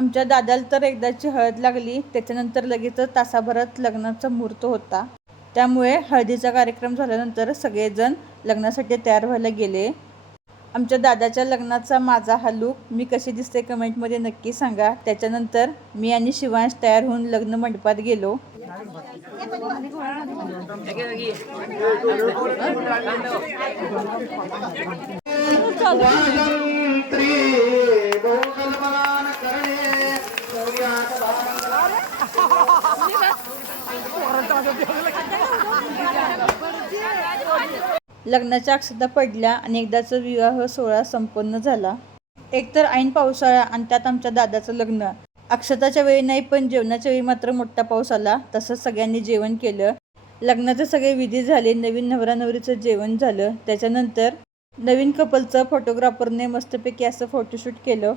आमच्या दादाला तर एकदाची हळद लागली, त्याच्यानंतर लगेच तासाभरात लग्नाचा मुहूर्त होता. त्यामुळे हळदीचा कार्यक्रम झाल्यानंतर सगळेजण लग्नासाठी तयार व्हायला गेले. आमच्या दादाच्या लग्नाचा माझा हा लूक मी कशी दिसते कमेंटमध्ये नक्की सांगा. त्याच्यानंतर मी आणि शिवांश तयार होऊन लग्न मंडपात गेलो. लग्नाच्या अक्षता पडल्या आणि एकदाचा विवाह सोहळा संपन्न झाला. एकतर ऐन पावसाळा आणि त्यात आमच्या दादाचं लग्न. अक्षताच्या वेळी नाही पण जेवणाच्या वेळी मात्र मोठा पाऊस आला. तसंच सगळ्यांनी जेवण केलं. लग्नाचे सगळे विधी झाले. नवीन नवरा नवरीचं जेवण झालं. त्याच्यानंतर नवीन कपलचं फोटोग्राफरने मस्तपैकी असं फोटोशूट केलं.